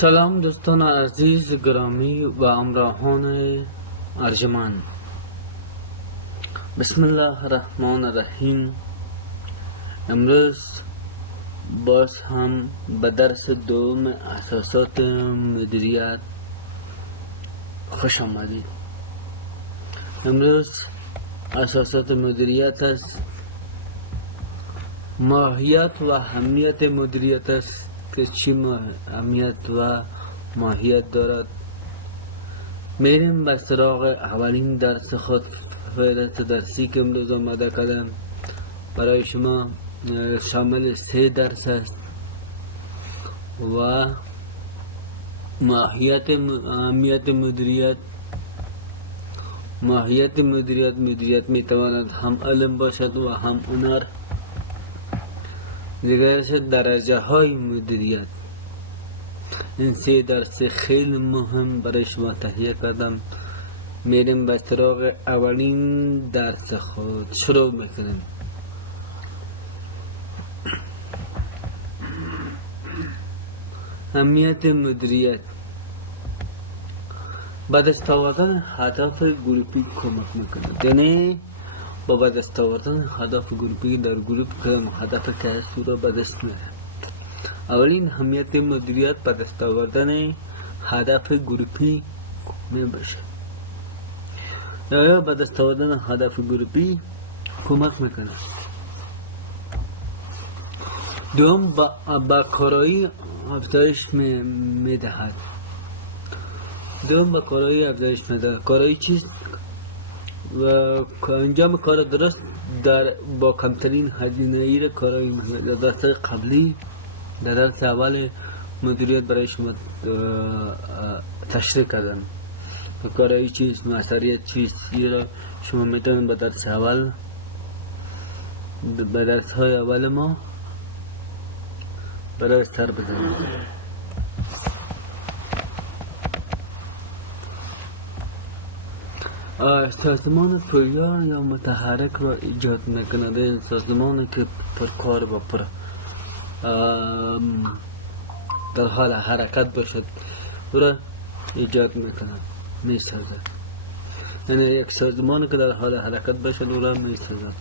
سلام دوستان عزیز گرامی و همراهان ارجمند. بسم الله الرحمن الرحیم. امروز باز هم به درس دوم اساسات مدیریت خوش آمدید. امروز اساسات مدیریت است، ماهیت و اهمیت مدیریت است که چی اهمیت و ماهیت دارد. میریم به سراغ اولین درس خود. فعالیت درسی که امروز آماده کردم برای شما شامل 3 درس است و ماهیت اهمیت مدیریت. مدیریت میتواند هم علم باشد و هم هنر. دیگرش درجه های مدیریت. این 3 درس خیلی مهم برای شما تهیه کردم. میریم به سراغ اولین درس خود شروع میکنیم. اهمیت مدیریت به دست آوردن هدف گروپی کمک میکنه. یعنی با به دست آوردن هدف گروپی در گروپ کدام هدف که هست او را به دست میاره. اولین اهمیت مدیریت به دست آوردن هدف گروپی میباشه یا به دست آوردن هدف گروپی کمک میکنه. دوم با کارایی افزایش میدهد. کارایی چیست؟ و انجام کار درست با کمترین هزینه ای را کارایی میکنه. در درس قبلی در درس اول مدیریت برای شما تشریح کردم. کارایی چیست، موثریت چیست، این را شما میتونید به درس اول به درس های اول ما برای سر بزنید. سازمان پویا یا متحرک را ایجاد میکنه. سازمانی که پرکار و پر در حال حرکت باشد او را ایجاد میکنه، میسازد. یعنی یک سازمانی که در حال حرکت باشد او را میسازد.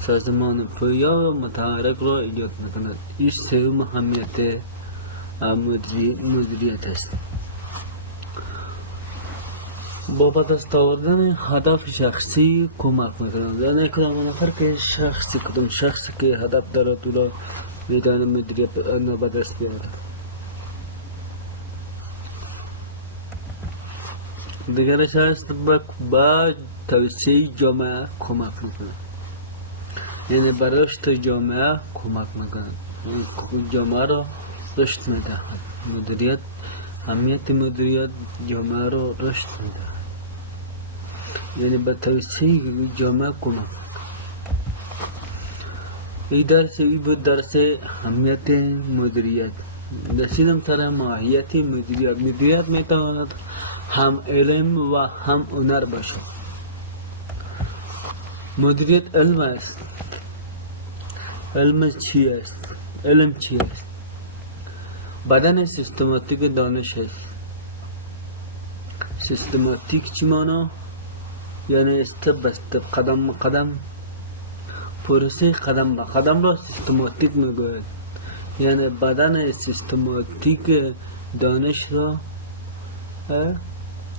سازمان پویا و متحرک را ایجاد میکنه. این سوم اهمیت مدیریت است. با به دست آوردن هدف شخصی کمک میکنند. یعنی کدام نفر که کدام شخصی که هدف دارد او را میتواند مدیریت به دست بیاورد. دیگرش هست با توسعه جامعه کمک میکنند. یعنی به رشد جامعه کمک میکنند. جامعه را رشد میدهد. مدیریت اهمیت مدیریت جامعه را رشد میدهد. یعنی به توسعه جامعه کمک. این بود درس اهمیت مدیریت. رسیدم سر ماهیت مدیریت. مدیریت میتواند هم علم و هم هنر باشد. مدیریت علم است. علم چی است؟ بدن سیستماتیک دانش است. سیستماتیک چی مانا؟ یعنی استپ به استپ، قدم به قدم، پروسه قدم به قدم را سیستماتیک میگوید. یعنی بدن سیستماتیک دانش را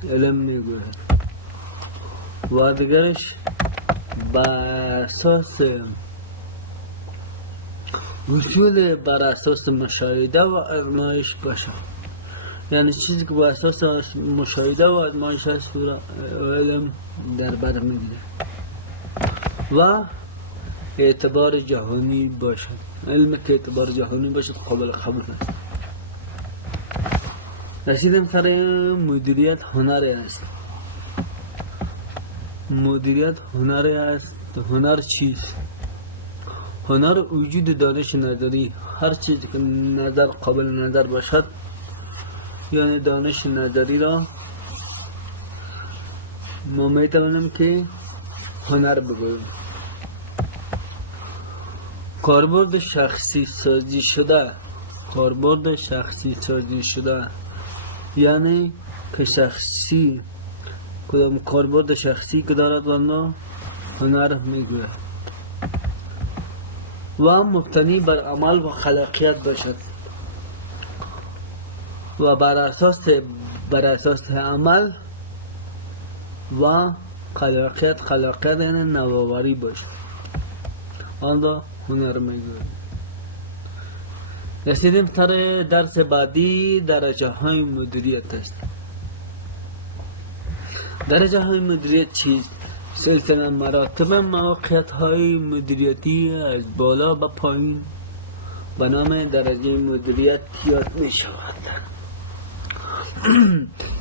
علم میگوید. و دیگرش بر اساس اصول بر اساس مشاهده و آزمایش باشد. یعنی چیزی که بر اساس مشاهده و آزمایش است او را علم در بر میگیره. و اعتبار جهانی باشد. علم که اعتبار جهانی باشد قابل قبول است. رسیدم سر مدیریت هنری است. هنر چیست؟ هنر وجود دانش نظری. هر چیزی که نظر قابل نظر باشد یعنی دانش نظری را ما میتوانیم که هنر بگوییم. کاربرد شخصی سازی شده کاربرد شخصی سازی شده، یعنی که شخصی کدام کاربرد شخصی که دارد و هنر میگوید و مبتنی بر عمل و خلاقیت باشد و بر اساس عمل و خلاقیت یعنی نوآوری باشد، آن را هنر میگوید. رسیدیم سر درس بعدی، درجه های مدیریت است. درجه های مدیریت چیست؟ سلسله مراتب موقعیت های مدیریتی از بالا به پایین به نام درجه مدیریت یاد می شود.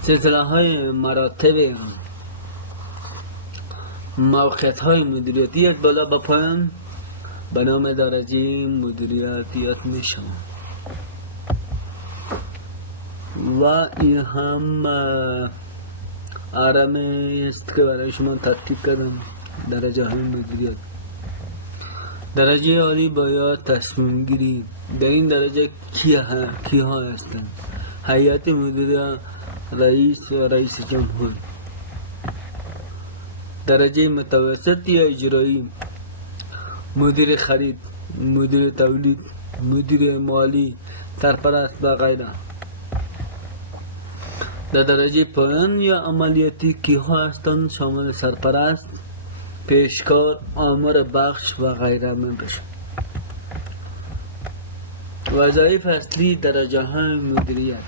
سلسله های مراتب موقعیت های مدیریتی از بالا به پایین به نام درجه مدیریت یاد می شود و این هم آرامی است که برای شما تحقیق کردم. درجه های مدیریت. درجه عالی باید تصمیم گیری. در این درجه کیها هستند؟ هیئت مدیره، رئیس و رئیس جمهور. درجه متوسط یا اجرایی، مدیر خرید، مدیر تولید، مدیر مالی، سرپرست و غیره. در درجه پایان یا عملیاتی کیها هستند؟ شامل سرپرست، پیشکار، آمر بخش و غیره می باشند. وظایف اصلی درجه های مدیریت.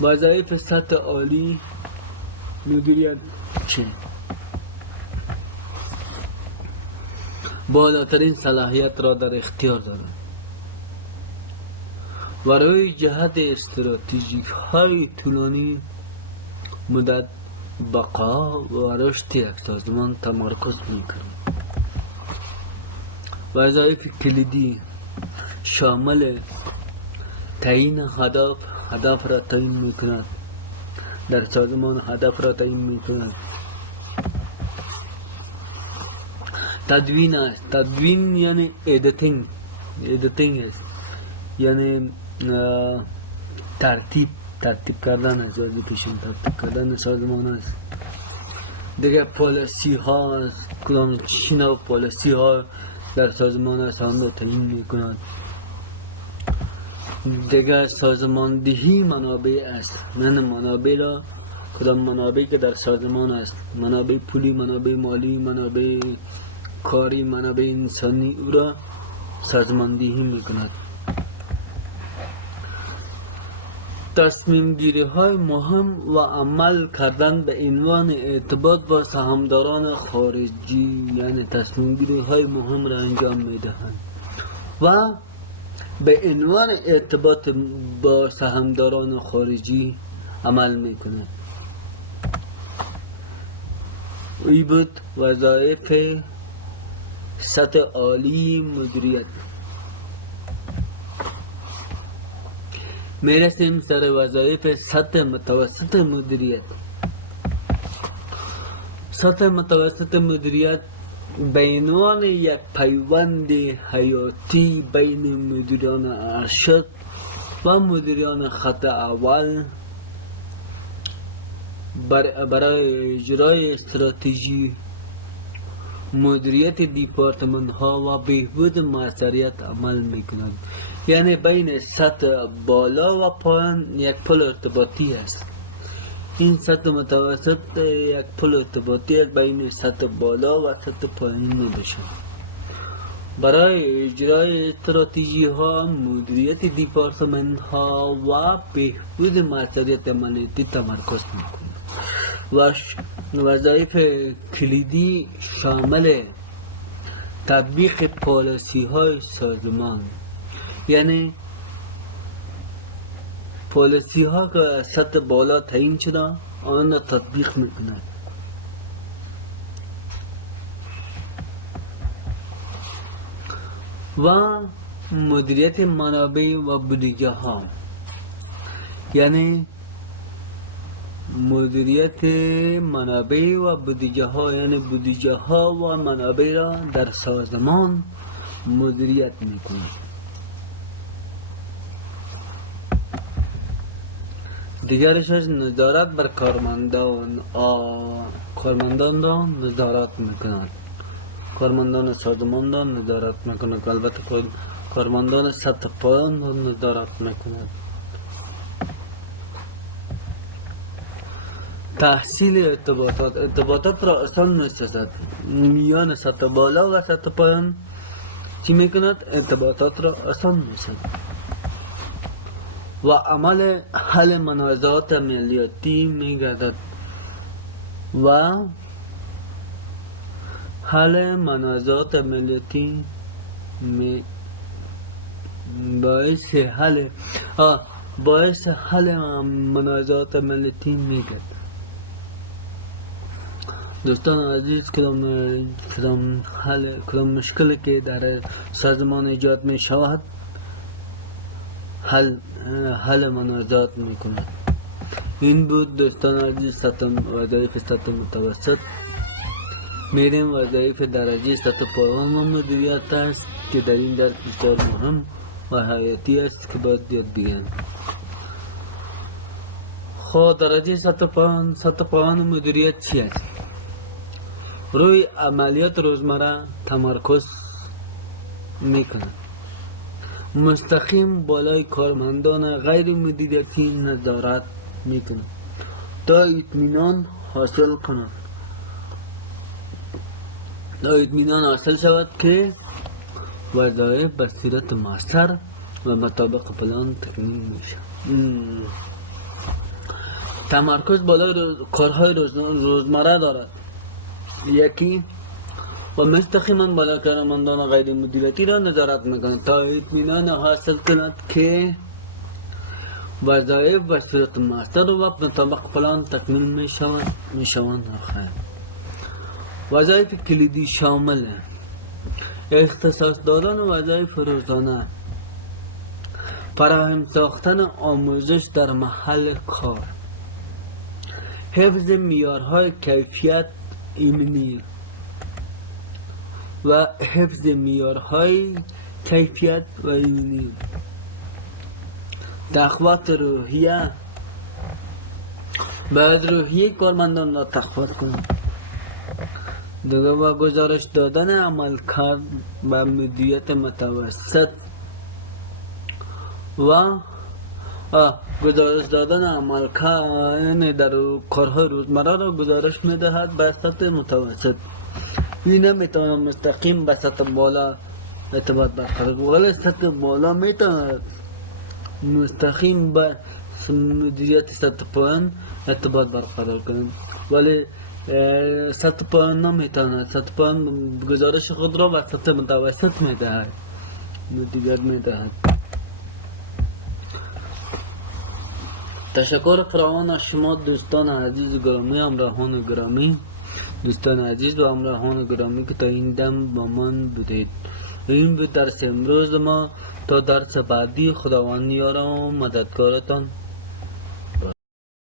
وظایف سطح عالی مدیریت چه؟ بالاترین صلاحیت را در اختیار دارند و روی جهت استراتژیک های طولانی مدت بقا و رشد یک سازمان تمرکز می‌کنند. وظایف کلیدی شامل تعیین هدف را تعیین می‌کند. در سازمان هدف را تعیین می‌کند. تدوین است. تدوین یعنی editing است، یعنی ترتیب کردن است. وظیفه‌شان ترتیب کردن سازمان است. دیگه پالیسی ها است، کدام چینا پالیسی ها در سازمان است آن را تعیین می‌کند. دیگه سازماندهی منابع است، یعنی منابع را کدام منابعی که در سازمان است، منابع پولی، منابع مالی، منابع کاری، منابع انسانی، او را سازماندهی می‌کند. تصمیم گیری های مهم و عمل کردن به عنوان ارتباط با سهامداران خارجی، یعنی تصمیم گیری های مهم را انجام می‌دهند و به عنوان ارتباط با سهامداران خارجی عمل می‌کنند. این بود وظایف سطح عالی مدیریت. میرسیم سر وظایف سطح متوسط مدیریت. سطح متوسط مدیریت به عنوان یک پیوند حیاتی بین مدیران ارشد و مدیران خط اول برای اجرای استراتژی مدیریت دیپارتمان ها و بهبود موثریت عمل میکنند. یعنی بین سطح بالا و پایین یک پل ارتباطی است. این سطح متوسط یک پل ارتباطی است بین سطح بالا و سطح پایین میباشد. برای اجرای استراتژی ها مدیریت دیپارتمان ها و بهبود موثریت عملیاتی تمرکز میکنند. و وظایف کلیدی شامل تطبیق پالیسی های سازمان، یعنی پالیسی ها که از سطح بالا تعیین شده آن را تطبیق میکنند. و مدیریت منابع و بودجه ها، یعنی مدیریت منابع و بودجه ها، یعنی بودجه ها و منابع را در سازمان مدیریت میکنند. دیگرش از نظارت بر کارمندان را نظارت میکند. کارمندان سازمان را نظارت میکند، البته کارمندان سطح پایان را نظارت میکند. تحصیل ارتباطات را آسان می‌سازد. میان سطح بالا و سطح پایان چی میکند؟ ارتباطات را آسان می‌سازد. و عمل حل منازعات عملیاتی می‌گردد و حل منازعات عملیاتی باعث حل منازعات عملیاتی می‌گردد. دوستان عزیز، کدام مشکلی که در سازمان ایجاد می شود حل منازعات می کند. این بود دوستان عزیز وظایف سطح متوسط. میریم وظایف درجه سطح پایان و مدیریت است که در این درس بسیار مهم و حیاتی است که باید یاد بگیریم. خب درجه سطح پایان و مدیریت چی است؟ روی عملیات روزمره تمرکز میکنند. مستقیم بالای کارمندان غیر مدیریتی نظارت میکنند تا اطمینان حاصل کنند. تا اطمینان حاصل شود که وظایف به صورت مؤثر و مطابق پلان تکمیل میشه. تمرکز بالای کارهای روزمره دارد. یکی و مستقیما بالا کارمندان غیر مدیریتی را نظارت میکند تا اطمینان حاصل کند که وظایف به صورت مؤثر و مطابق پلان تکمیل میشوند. وظایف کلیدی شامل اختصاص دادن وظایف روزانه، فراهم ساختن آموزش در محل کار، حفظ معیارهای کیفیت ایمنی و حفظ معیارهای کیفیت و ایمنی، تقویت روحیه، باید روحیه کارمندان را تقویت کنند. دیگه و گزارش دادن عملکرد و مدیریت متوسط و گزارش دادن عملکرد در کارهای روزمره را گزارش میدهد به سطح متوسط. این نمیتواند مستقیم به سطح بالا ارتباط برقرار کند، ولی سطح بالا میتواند مستقیم به مدیریت سطح پایان ارتباط برقرار کند، ولی سطح پایان نمیتواند. سطح پایان گزارش خود را به سطح متوسط میدهد، مدیریت میدهد. تشکر فراوان از شما دوستان عزیز گرامی، همراهان گرامی، دوستان عزیز و همراهان گرامی که تا این دم با من بودید. این بود درس امروز ما. تا درس بعدی خداوند یار و مددکارتان